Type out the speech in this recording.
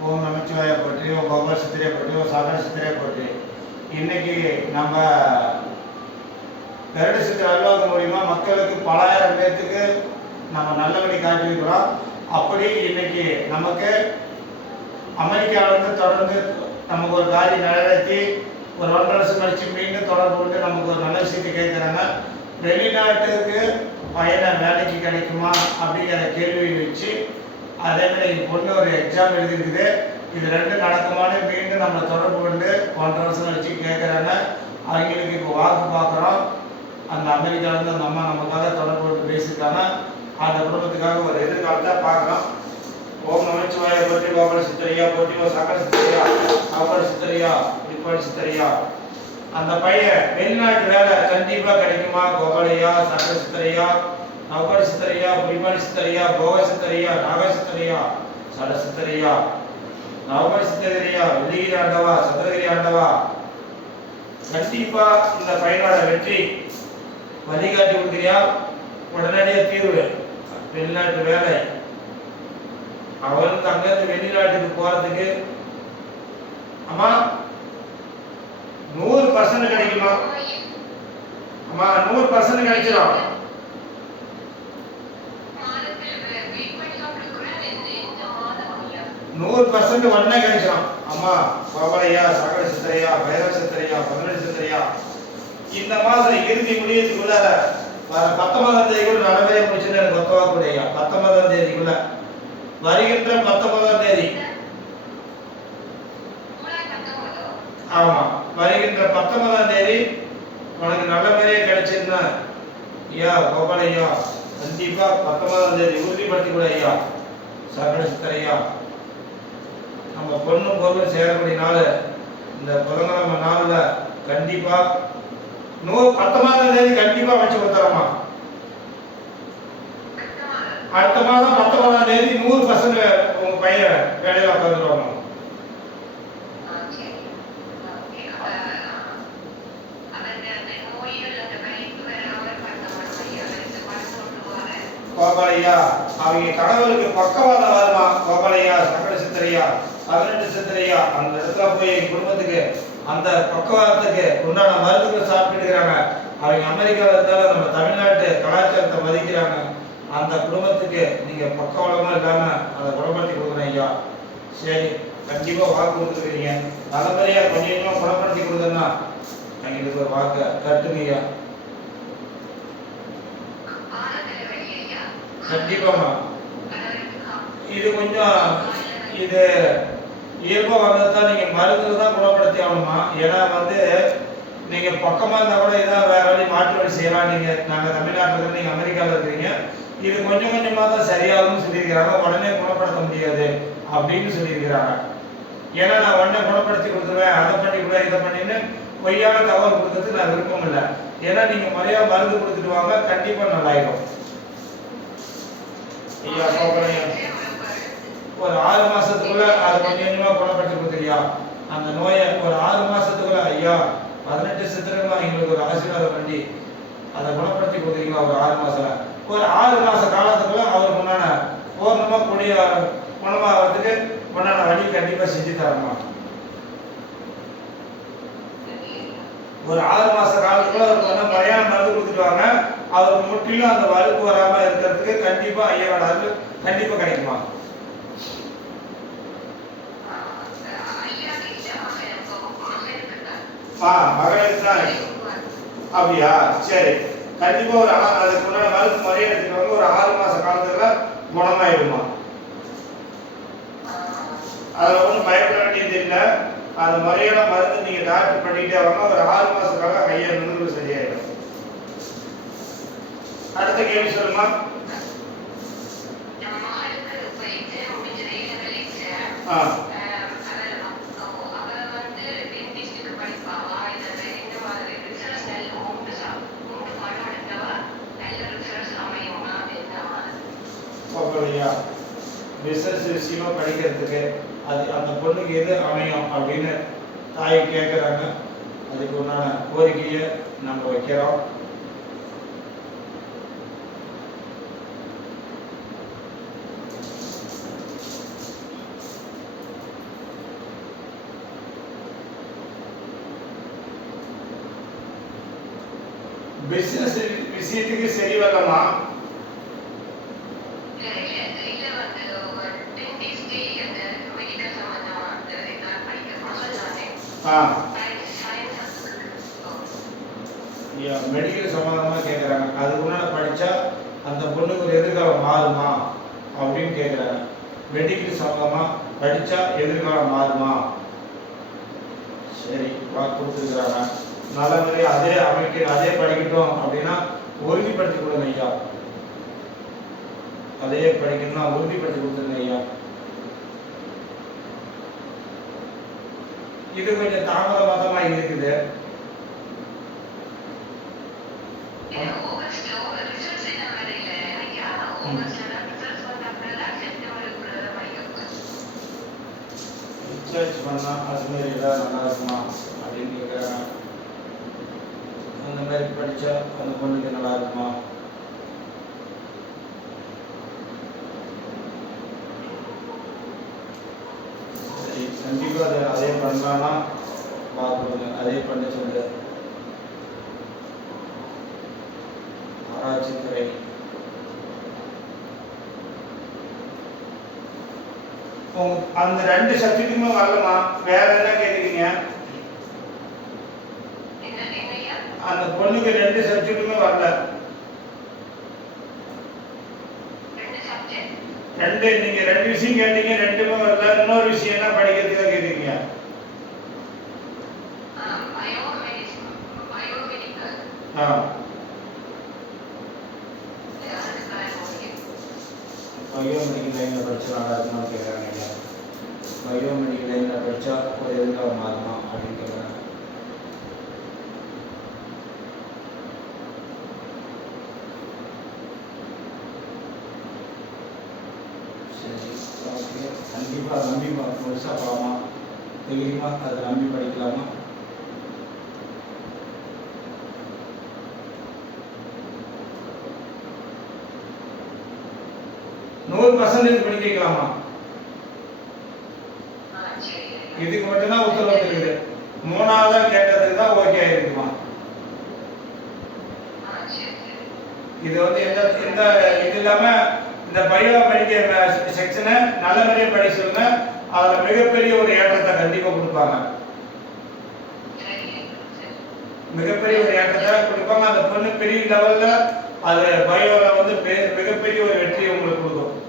ஓம் நமச்சிவாய போற்றி ஓம் கோபால் சித்திரையை போற்றி ஓம் சாகர சித்திரையை போற்றி. இன்னைக்கு நம்ம கருட சித்திர அலுவலகம் மூலிமா மக்களுக்கு பலாயிரம் பேர்த்துக்கு நம்ம நல்ல வழி காட்டியிருக்கிறோம் அப்படி இன்னைக்கு நமக்கு அமெரிக்காவிலிருந்து தொடர்ந்து நமக்கு ஒரு காரியம் நிறைவேற்றி ஒரு ஒன்றரை வருஷம் கழிச்சு மீண்டும் தொடர்பு கொண்டு நமக்கு ஒரு நல்ல விஷயத்தை கேட்குறாங்க. வெளிநாட்டுக்கு பையனை வேலைக்கு கிடைக்குமா அப்படிங்கிற கேள்வி வச்சு அதே மாதிரி எங்கள் பொண்ணு ஒரு எக்ஸாம் எழுதியிருக்குது. இது ரெண்டும் நடக்குமானு மீண்டும் நம்மளை தொடர்பு கொண்டு ஒன்றரை வருஷம் கழிச்சு கேட்குறாங்க அவங்களுக்கு இப்போ வாக்கு பார்க்குறோம் அந்த அமெரிக்காவிலேருந்து அந்த அம்மா நமக்காக தொடர்பு கொண்டு பேசியிருக்காங்க. அந்த குடும்பத்துக்காக ஒரு எதிர்காலத்தை பார்க்குறோம். ஓம் நமச்சிவாய போட்டி கோபுர சித்தரையா போட்டி ஓ சகல சித்தரையா கோபால சித்தரையா இப்படி சித்தரையா. அந்த பையன் வெளிநாட்டு வேலை கண்டிப்பாக கிடைக்குமா கோபாலையா சகல சித்தரையா நவபாடி சித்தரியா புலிபாடி சித்தரியா போக சித்தரியா நாக சட வெள்ளிகிரி ஆண்டவா சதுரகிரி ஆண்டவா? கண்டிப்பா இந்த பையனோட வெற்றி வழிகாட்டி கொடுக்குறியா? உடனடியாக தீர்வு வெளிநாட்டு வேலை. அவனுக்கு அங்கிருந்து வெளிநாட்டுக்கு போறதுக்கு. அம்மா நூறு பர்சன்ட் கிடைக்குமா? அம்மா நூறு பர்சன்ட் கிடைச்சிடும் நூறு பர்சன்ட் உடனே கிடைச்சிடும் அம்மா பவளையா சகல சித்திரையா பைரவ சித்திரையா பதினெட்டு சித்திரையா. இந்த மாதிரி இறுதி முடியத்துக்குள்ள வர பத்தொன்பதாம் தேதிக்குள்ள நல்லபடியாக முடிச்சுன்னு எனக்கு ஒத்தவா கூடையா? பத்தொன்பதாம் தேதிக்குள்ள. வருகின்ற பத்தொன்பதாம் தேதி. ஆமா வருகின்ற பத்தொன்பதாம் தேதி உனக்கு நல்ல மாதிரியே கிடைச்சிருந்தா ஐயா கோபாலையா கண்டிப்பா பத்தொன்பதாம் தேதி உறுதிப்படுத்திக்கூட ஐயா. சகல சித்தரையா. நம்ம பொண்ணும் பொருளும் சேரக்கூடிய நாள் இந்த புதன்கிழமை நாளில் கண்டிப்பா நூறு பத்தொன்பதாம் தேதி கண்டிப்பா வச்சு கொடுத்துறோமா அடுத்த மாதம் பத்தொன்பதாம் தேதி நூறு பர்சன்ட் உங்க பையன் வேலையில உட்காந்துருவாங்க கோபாலையா அவங்க கணவருக்கு பக்கவாதம் வருமா? கோபாலையா சித்திரையா? பதினெட்டு சித்திரையா? அந்த இடத்துல போய் எங்க குடும்பத்துக்கு அந்த பக்கவாதத்துக்கு உண்டான மருந்துகள் சாப்பிட்டுக்கிறாங்க. அவங்க அமெரிக்காவில் இருந்தாலும் நம்ம தமிழ்நாட்டு கலாச்சாரத்தை மதிக்கிறாங்க. அந்த குடும்பத்துக்கு நீங்க பக்கவாதமா இல்லாம அதை குணப்படுத்தி கொடுக்குறேன் ஐயா. சரி கண்டிப்பா வாக்கு கொடுத்துருக்கீங்க. நல்லபடியா கொஞ்சம் குணப்படுத்தி கொடுத்தேன்னா எங்களுக்கு ஒரு வாக்கு கட்டுங்க ஐயா. கண்டிப்பாம்மா. இது கொஞ்சம் இது இயல்பாக வந்தது தான் நீங்கள் மருந்தில் தான் குணப்படுத்தி ஆகணுமா? ஏன்னா வந்து நீங்கள் பக்கமாக இருந்தால் கூட ஏதாவது வேற வழி மாற்று வழி செய்யலாம். நீங்கள் நாங்கள் தமிழ்நாட்டில் இருக்கிற நீங்கள் அமெரிக்காவில் இருக்கிறீங்க. இது கொஞ்சம் கொஞ்சமாக தான் சரியாகும்னு சொல்லியிருக்கிறாங்க. உடனே குணப்படுத்த முடியாது அப்படின்னு சொல்லியிருக்கிறாங்க. ஏன்னா நான் உடனே குணப்படுத்தி கொடுத்துருவேன். அதை பண்ணி கூட இதை பண்ணின்னு பொய்யான தகவல் கொடுத்தது நான் விருப்பம் இல்லை. ஏன்னா நீங்கள் முறையாக மருந்து கொடுத்துட்டு வாங்க கண்டிப்பாக நல்லாயிடும். ஐயா கோபுரையா ஒரு ஆறு மாசத்துக்குள்ள அது கொஞ்சம் கொஞ்சமா ஐயா. அந்த நோயை ஒரு ஆறு மாசத்துக்குள்ள ஐயா பதினெட்டு சித்திரமா எங்களுக்கு ஒரு ஆசீர்வாதம் பண்ணி அதை குணப்படுத்தி கொடுக்குறீங்களா ஒரு ஆறு மாசத்துல? ஒரு ஆறு மாச காலத்துக்குள்ள அவருக்கு முன்னான பூர்ணமா குடிய குணமாகிறதுக்கு முன்னான வழி கண்டிப்பா செஞ்சு தரமா ஒரு ஆறு மாச காலத்துக்குள்ள அவருக்கு வந்து முறையான மருந்து கொடுத்துட்டு வாங்க. அவருக்கு முற்றிலும் அந்த வலுப்பு வராம இருக்கிறதுக்கு கண்டிப்பா ஐயாவோட அருள் கண்டிப்பா கிடைக்குமா? ஆ மகளிருக்கு தான் அப்படியா? சரி. கண்டிப்பா ஒரு அதுக்கு முன்னாடி மருந்து முறையை எடுத்துட்டு ஒரு ஆறு மாச காலத்துல குணமாயிடுமா அதில் ஒன்றும் பயப்பட வேண்டியது இல்லை அந்த முறையான மருந்து நீங்க டாக்டர் பண்ணிட்டே வாங்க ஒரு ஆறு மாச காலம் ஐயா நின்று சரியாயிடும். அடுத்த கேள்வி சொல்லுமா ஆ. பிஸ்னஸ் விஷயமா படிக்கிறதுக்கு அது அந்த பொண்ணுக்கு எது அமையும் அப்படின்னு தாய் கேட்குறாங்க அதுக்கு உண்டான கோரிக்கையை நம்ம வைக்கிறோம். பிசினஸ் விஷயத்துக்கு சரி வரலாம் மெடிக்கல் சம்மந்தமாக கேட்குறாங்க அதுக்கு முன்னாடி படித்தா அந்த பொண்ணுக்கு ஒரு எதிர்காலம் மாறுமா அப்படின்னு கேட்குறாங்க மெடிக்கல் சம்மந்தமாக படித்தா எதிர்காலம் மாறுமா? சரி கொடுத்துருக்குறாங்க. நல்ல முறையாக அதே அமைக்க அதே படிக்கட்டும் அப்படின்னா உறுதிப்படுத்தி கொடுங்க ஐயா. அதே படிக்கணும்னா உறுதிப்படுத்தி கொடுத்துருங்க ஐயா இது கொஞ்சம் தாமதமாக இருக்குது. ரீசார்ஜ் பண்ணால் அது மாதிரி ஏதாவது நல்லா இருக்குமா? அப்படின்னு கேட்குறாங்க அந்த மாதிரி படித்தா அந்த பொண்ணுக்கு நல்லா இருக்குமா சரி கண்டிப்பாக அதை அதே பண்ணலான்னா பார்க்கணுங்க அதே பண்ண சொல்லு ஆராய்ச்சி துறை உங்க- அந்த ரெண்டு சப்ஜெக்ட்டுமே வரலமா? வேற என்ன என்னையா? அந்த பொண்ணுக்கு ரெண்டு சப்ஜெக்ட்டுமே வரல ரெண்டு சப்ஜெக்ட் ரெண்டு நீங்க ரெண்டு விஷயம் கேட்டீங்க ரெண்டுமே வரல இன்னொரு விஷயம் என்ன படிக்கிறதுக்காக பயோமெடிக்கல் ஆ அதுக்காக முடியும் பயோ மெடிக்கல் லைனில் படிச்சா நல்லா இருக்குமான்னு கேட்குறாங்க ஐயா பயோ மெடிக்கல் லைனில் படித்தா ஒரு எதிர்காலம் மாறுமா அப்படின்னு கேட்குறாங்க சரி ஓகே கண்டிப்பாக நம்பி முழுசாக போகலாமா தைரியமாக அதை நம்பி படிக்கலாமா? நூறு பர்சன்டேஜ் ஆ சரி இதுக்கு மட்டும்தான் உத்தரவு இருக்குது. மூணாவதா கேட்டதுக்கு தான் ஓகே ஆயிருக்குமா? இது வந்து எந்த எந்த இது இல்லாம இந்த பயோ படிக்கிற செக்ஷனை நல்ல முறையாக படி சொல்லுங்க. அதில் மிகப்பெரிய ஒரு ஏற்றத்தை கண்டிப்பாக கொடுப்பாங்க. மிகப்பெரிய ஒரு ஏற்றத்தை கொடுப்பாங்க. அந்த பொண்ணு பெரிய லெவலில் அது பயோவில் வந்து பெ- மிகப்பெரிய ஒரு வெற்றியை உங்களுக்கு கொடுக்கும்.